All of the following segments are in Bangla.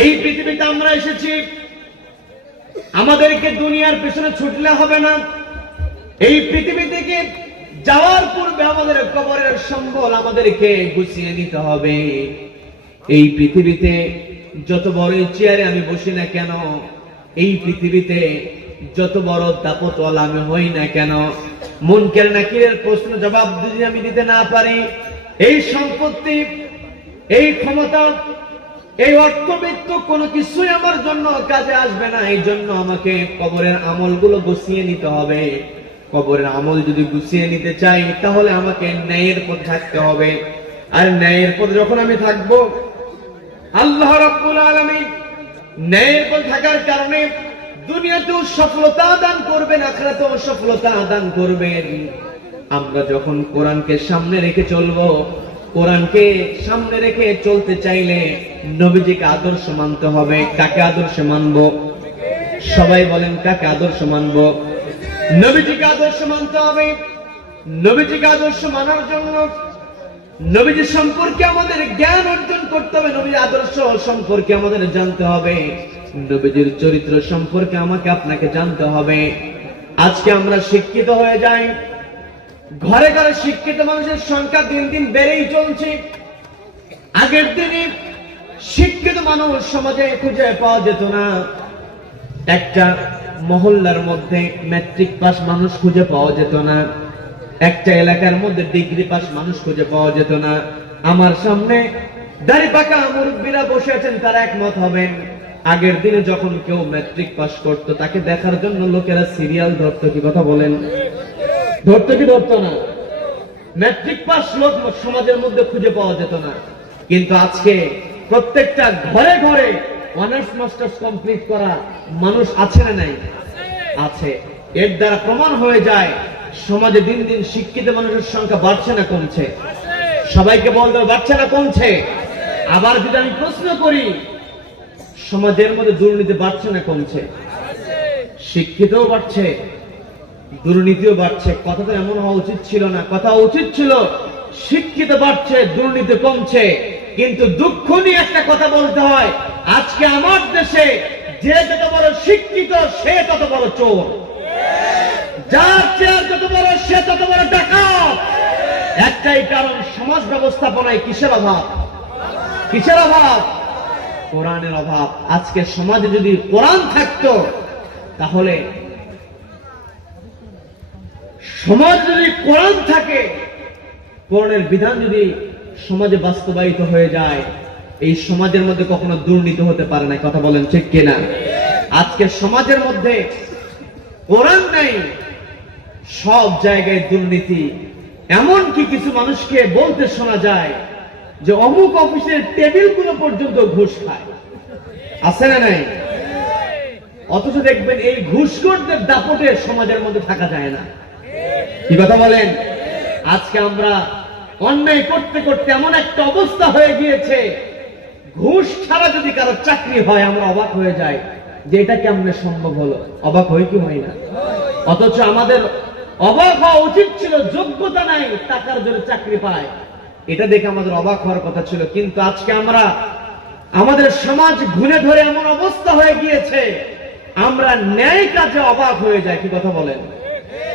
এই পৃথিবীতে আমরা এসেছি। আমাদেরকে দুনিয়ার পেছনে ছুটলে হবে না। এই পৃথিবী থেকে যাওয়ার পূর্বে আমাদের কবরের সম্বল আমাদেরকে গুছিয়ে নিতে হবে। এই পৃথিবীতে যত বড় চেয়ারে আমি বসি না কেন, এই পৃথিবীতে যত বড় দাপতওয়াল আমি হই না কেন, মন মুনকের নাকিরের প্রশ্ন জবাব যদি আমি দিতে না পারি এই সম্পত্তি, এই ক্ষমতা, এই অর্থবিত্ত কোনো কিছুই আমার জন্য কাজে আসবে না। এই জন্য আমাকে কবরের আমলগুলো গুছিয়ে নিতে হবে। কবরের আমল যদি গুছিয়ে নিতে চাই, তাহলে আমাকে ন্যায়ের পথ থাকতে হবে। আর ন্যায়ের পথ যখন আমি থাকব, আল্লাহ রাব্বুল আলামিন ন্যায়ের পথ থাকার কারণে দুনিয়াতেও সফলতা দান করবেন, আখরাতেও সফলতা দান করবেন। আমরা যখন কোরআনকে সামনে রেখে চলবো, কোরআনকে সামনে রেখে চলতে চাইলে নবীজিকে আদর্শ মানতে হবে। কাকে আদর্শ মানব? সবাই বলেন, কাকে আদর্শ মানব? নবীজিকে আদর্শ মানতে হবে। নবীজিকে আদর্শ মানার জন্য নবীজি সম্পর্কে আমাদের জ্ঞান অর্জন করতে হবে, নবীর আদর্শ সম্পর্কে আমাদের জানতে হবে। নবীজির চরিত্র সম্পর্কে আমাকে আপনাকে জানতে হবে। আজকে আমরা শিক্ষিত হয়ে যাই। ঘরে ঘরে শিক্ষিত মানুষের সংখ্যা দিন দিন বেড়েই চলছে। আগের দিনে শিক্ষিত মানুষ সমাজে খুঁজে পাওয়া যেত না। একটা মহল্লার মধ্যে ম্যাট্রিক পাস মানুষ খুঁজে পাওয়া যেত না। একটা এলাকার মধ্যে ডিগ্রি পাস মানুষ খুঁজে পাওয়া যেত না। আমার সামনে দাড়ি পাকা মুরব্বীরা বসে আছেন, তারা একমত হবেন। আগের দিনে যখন কেউ ম্যাট্রিক পাস করত, তাকে দেখার জন্য লোকেরা সিরিয়াল ধরতো, কি কথা বলেন? ধরতো কি ধরতো না? ম্যাট্রিক পাস সমাজের মধ্যে খুঁজে পাওয়া যেত না। কিন্তু আজকে প্রত্যেকটা ঘরে ঘরে অনার্স মাস্টার্স কমপ্লিট করা মানুষ আছে না নাই? আছে। এর দ্বারা প্রমাণ হয়ে যায়, সমাজে দিন দিন শিক্ষিত মানুষের সংখ্যা বাড়ছে না কমছে। সবাইকে বলতে বাড়ছে না কমছে? আবার যদি আমি প্রশ্ন করি, সমাজের মধ্যে দুর্নীতি বাড়ছে না কমছে? শিক্ষিতও বাড়ছে দুর্নীতিও বাড়ছে। কথা তো এমন হওয়া উচিত ছিল না। কথা উচিত ছিল, শিক্ষিত বাড়ছে, দুর্নীতি কমছে। কিন্তু দুঃখ নিয়ে একটা কথা বলতে হয়, আজকে আমার দেশে যে যত বড় শিক্ষিত, সে তত বড় চোর। যার চেয়ার যত বড়, সে তত বড় ডাকাত। একটাই কারণ, সমাজ ব্যবস্থাপনায় কিসের অভাব? কিসের অভাব? কোরআনের অভাব। আজকে সমাজে যদি কোরআন থাকতো, তাহলে সমাজ যদি কোরআন থাকে, কোরআনের বিধান যদি সমাজে বাস্তবায়িত হয়ে যায়, এই সমাজের মধ্যে কখনো দুর্নীতি হতে পারে না। কথা বলেন ঠিক কিনা? আজকে সমাজের মধ্যে কোরআন নেই, সব জায়গায় দুর্নীতি। এমন কি কিছু মানুষকে বলতে শোনা যায় যে অমুক অফিসের টেবিলগুলো পর্যন্ত ঘুষ খায়। আছে না নাই? অথচ দেখবেন এই ঘুষখোরদের দাপটে সমাজের মধ্যে থাকা যায় না। কি কথা বলেন? আজকে আমরা অন্যায় করতে করতে এমন একটা অবস্থা হয়ে গিয়েছে, ঘুষ ছাড়া যদি কারও চাকরি হয়, আমরা অবাক হয়ে যাই যে এটা কেমনে সম্ভব হলো। অবাক হয় কি হয় না? অথচ আমাদের অবাক হওয়া উচিত ছিল, যোগ্যতা নাই, টাকার জন্য চাকরি পায়। এটা দেখে আমাদের অবাক হওয়ার কথা ছিল, কিন্তু আজকে আমরা আমাদের সমাজ ঘুরে ধরে এমন অবস্থা হয়ে গিয়েছে, আমরা ন্যায় কাজে অবাক হয়ে যায় কি কথা বলেন?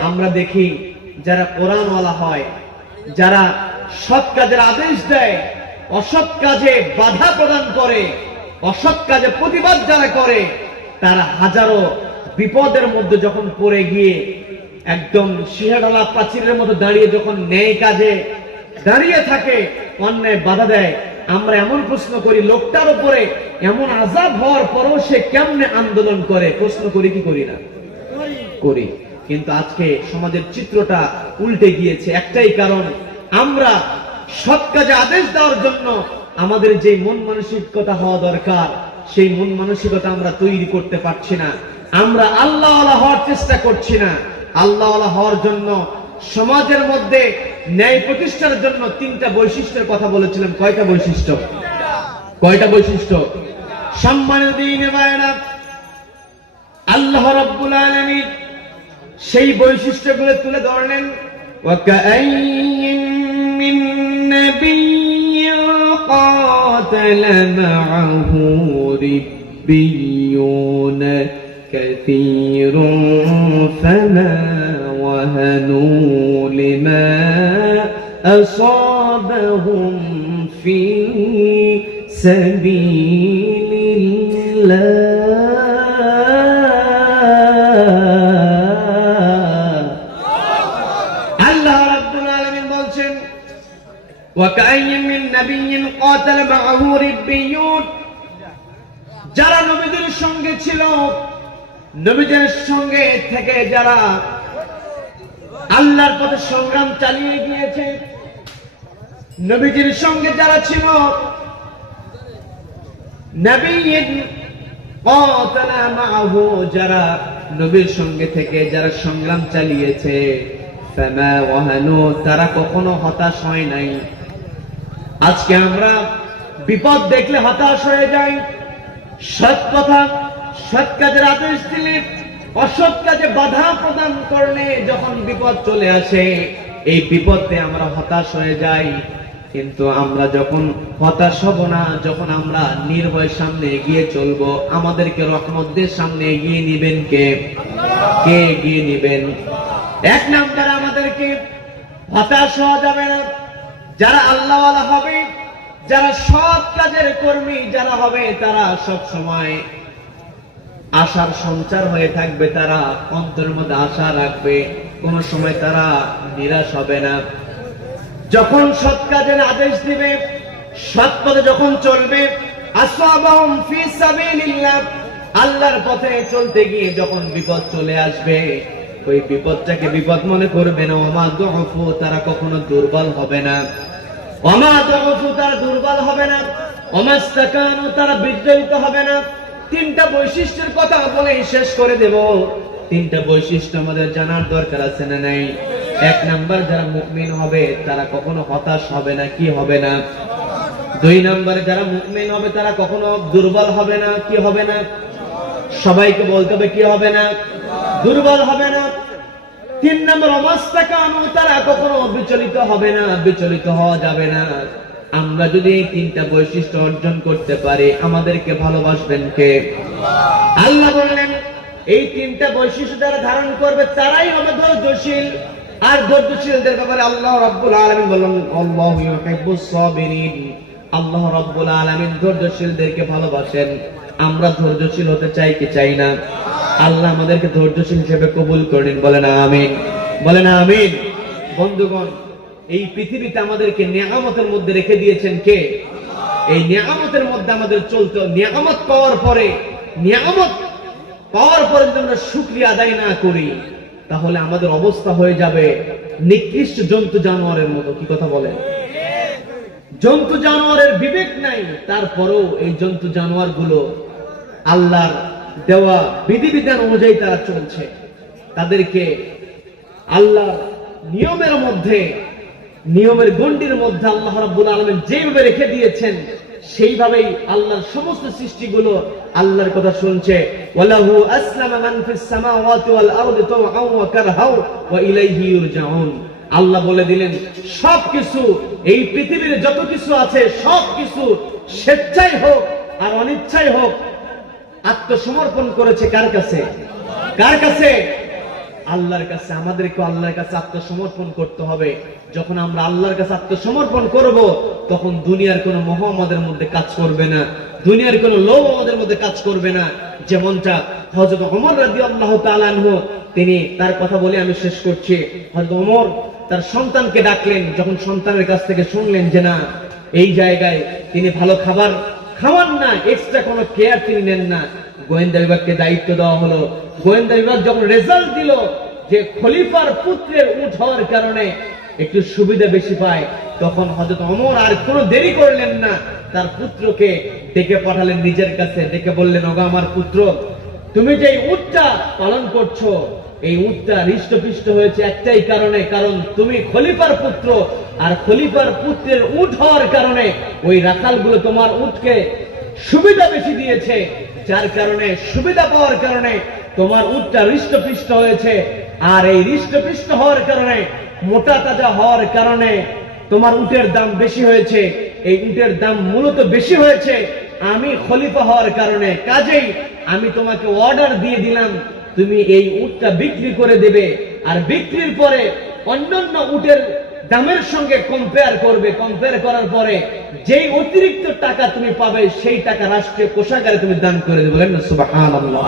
আমরা দেখি যারা কোরআনওয়ালা হয়, যারা সৎ কাজের আদেশ দেয়, অসৎ কাজে বাধা প্রদান করে, অসৎ কাজে প্রতিবাদ যারা করে, তারা হাজারো বিপদের মধ্যে যখন পড়ে গিয়ে একদম সিংহঢালা প্রাচীরের মতো দাঁড়িয়ে যখন ন্যায় কাজে দাঁড়িয়ে থাকে, অন্যায় বাধা দেয়, আমরা এমন প্রশ্ন করি, লোকটার উপরে এমন আজাব হওয়ার পরও সে কেমনে আন্দোলন করে? প্রশ্ন করি কি করি না? করি। কিন্তু আজকে সমাজের চিত্রটা উল্টে গিয়েছে একটাই কারণ, আমরা সৎ কাজে আদেশ দেওয়ার জন্য আমাদের যে মন মানসিকতা হওয়া দরকার, সেই মন মানসিকতা আমরা তৈরি করতে পারছি না। আমরা আল্লাহ হওয়ার চেষ্টা করছি না। আল্লাহ হওয়ার জন্য সমাজের মধ্যে ন্যায় প্রতিষ্ঠার জন্য তিনটা বৈশিষ্ট্যের কথা বলেছিলাম। কয়টা বৈশিষ্ট্য? কয়টা বৈশিষ্ট্য? সম্মানের দিন আল্লাহ রব্বুল আলমী সেই বৈশিষ্ট্যগুলো তুলে ধরলেন وكأين من نبي قاتل معه ربيون كثير فما وهنوا لما أصابهم في سبيل الله ওয়াকাইয়্যিন মিন নাবিয়্যিন কাতাল মাআহু রিব্বিয়ুন যারা নবীদের সঙ্গে ছিল, নবীদের সঙ্গে থেকে যারা আল্লাহর পথে সংগ্রাম চালিয়ে গিয়েছে, নবীজির সঙ্গে যারা ছিল যারা নবীর সঙ্গে থেকে যারা সংগ্রাম চালিয়েছে তারা কখনো হতাশ হয় নাই। আজকে আমরা বিপদ দেখলে হতাশ হয়ে যাই। সৎ কথা, সৎ কাজের আদেশ দিলে, অসৎ কাজে বাধা প্রদান করলে যখন বিপদ চলে আসে, এই বিপদে আমরা হতাশ হয়ে যাই। কিন্তু আমরা যখন হতাশ হব না, যখন আমরা নির্ভয় সামনে এগিয়ে চলবো, আমাদেরকে রহমতদের সামনে এগিয়ে নিবেন কে? কে এগিয়ে নিবেন? এক নাম্বার আমাদেরকে হতাশ হওয়া যাবে না। যারা আল্লাহওয়ালা হবে, যারা সৎ কাজের কর্মী যারা হবে, তারা সব সময় আশার সঞ্চার হয়ে থাকবে, তারা অন্তরের মধ্যে আশা রাখবে, কোন সময় তারা নিরাশ হবে না। যখন সৎ কাজের আদেশ দিবে, সৎ পথে যখন চলবে আল্লাহর পথে চলতে গিয়ে যখন বিপদ চলে আসবে ওই বিপদটাকে বিপদ মনে করবে না। ওমা দুফু তারা কখনো দুর্বল হবে না। ওমা দুফু তারা দুর্বল হবে না। ওমাস্তাকানু তারা বিদ্রোহিত হবে না। তিনটা বৈশিষ্ট্যের কথা শেষ করে দেব। তিনটা বৈশিষ্ট্য আমাদের জানার দরকার আছে না নাই? এক নাম্বার, যারা মুকমিন হবে, তারা কখনো হতাশ হবে না, কি হবে না? দুই নম্বরে, যারা মুকমিন হবে, তারা কখনো দুর্বল হবে না, কি হবে না? সবাইকে বলতে হবে, কি হবে না? দুর্বল হবে না। তিন নম্বর অবস্থা কানু তারা কখনো বিচলিত হবে না, বিচলিত হওয়া যাবে না। আমরা যদি এই তিনটা বৈশিষ্ট্য অর্জন করতে পারি, আমাদেরকে ভালোবাসবেন কে? আল্লাহ বললেন, এই তিনটা বৈশিষ্ট্য যারা ধারণ করবে, তারাই হবে ধৈর্যশীল। আর ধৈর্যশীলদের ব্যাপারে আল্লাহ রাব্বুল আলামিন বললেন, আল্লাহু সাবিরিন। আল্লাহ রাব্বুল আলামিন ধৈর্যশীলদেরকে ভালোবাসেন। আমরা ধৈর্যশীল হতে চাই কি চাই না? আল্লাহ আমাদেরকে ধৈর্যশীল হিসেবে কবুল করেন বলেন আমিন। বলেন আমিন। বন্ধুগণ, এই পৃথিবীতে আমাদেরকে নিয়ামতের মধ্যে রেখে দিয়েছেন কে? এই নিয়ামতের মধ্যে আমাদের চলতে নিয়ামত পাওয়ার পরে, নিয়ামত পাওয়ার পরে যদি আমরা শুক্রিয়া আদায় না করি, তাহলে আমাদের অবস্থা হয়ে যাবে নিকৃষ্ট জন্তু জানোয়ারের মতো। কি কথা বলেন? জন্তু জানোয়ারের বিবেক নাই। তারপরেও এই জন্তু জানোয়ারগুলো আল্লাহর দেওয়া বিধিবিধান অনুযায়ী তারা চলছে। তাদেরকে আল্লাহ নিয়মের মধ্যে, নিয়মের গণ্ডির মধ্যে আল্লাহ রাব্বুল আলামিন যেভাবে রেখে দিয়েছেন, সেইভাবেই আল্লাহর সমস্ত সৃষ্টিগুলো আল্লাহর কথা শুনছে। আল্লাহ বলে দিলেন, সবকিছু, এই পৃথিবীর যত কিছু আছে সবকিছু স্বেচ্ছায় হোক আর অনিচ্ছায় হোক আত্মসমর্পণ করেছে কার কাছে? কার কাছে? আল্লাহর কাছে। আমাদেরকে আল্লাহর কাছে আত্মসমর্পণ করতে হবে। যখন আমরা আল্লাহর কাছে আত্মসমর্পণ করব, তখন দুনিয়ার কোনো মোহ আমাদের মধ্যে কাজ করবে না। দুনিয়ার কোনো লোভ আমাদের মধ্যে কাজ করবে না। যেমনটা হযরত ওমর রাদিয়াল্লাহু তাআলা আনহু, তিনি তার কথা বলে আমি শেষ করছি। হযরত ওমর তার সন্তানকে ডাকলেন। যখন সন্তানের কাছ থেকে শুনলেন যে না, এই জায়গায় তিনি ভালো খাবার খাওয়ান না এক্সট্রা কোনো কেয়ার তিনি নেন না। গোয়েন্দা বিভাগকে দায়িত্ব দেওয়া হলো। গোয়েন্দা বিভাগ যখন রেজাল্ট দিল যে খলিফার পুত্রের উঠ হওয়ার কারণে একটু সুবিধা বেশি পায়, তখন হযরত অমর আর কোনো দেরি করলেন না। তার পুত্রকে ডেকে পাঠালেন নিজের কাছে। ডেকে বললেন, ওগো আমার পুত্র, তুমি যে উটটা পালন করছ, এই উটটা হৃষ্টপিষ্ট হয়েছে একটাই কারণে। কারণ তুমি খলিফার পুত্র আর খলিফার পুত্রের উট হওয়ার কারণে ওই রাখালগুলো তোমার উটকে সুবিধা বেশি দিয়েছে। যার কারণে সুবিধা পাওয়ার কারণে তোমার উটটা হৃষ্টপিষ্ট হয়েছে। আর এই হৃষ্টপিষ্ট হওয়ার কারণে, মোটা তাজা হওয়ার কারণে তোমার উটের দাম বেশি হয়েছে। এই উটের দাম মূলত বেশি হয়েছে। আমি খলিফা হওয়ার কারণে। কাজেই আমি তোমাকে অর্ডার দিয়ে দিলাম, তুমি এই উটটা বিক্রি করে দেবে। আর বিক্রির পরে অন্যান্য উটের দামের সঙ্গে কম্পেয়ার করবে কম্পেয়ার করার পরে যেই অতিরিক্ত টাকা তুমি পাবে, সেই টাকা রাষ্ট্রীয় কোষাগারে তুমি দান করে দেবে, বলেন না সুবহানাল্লাহ।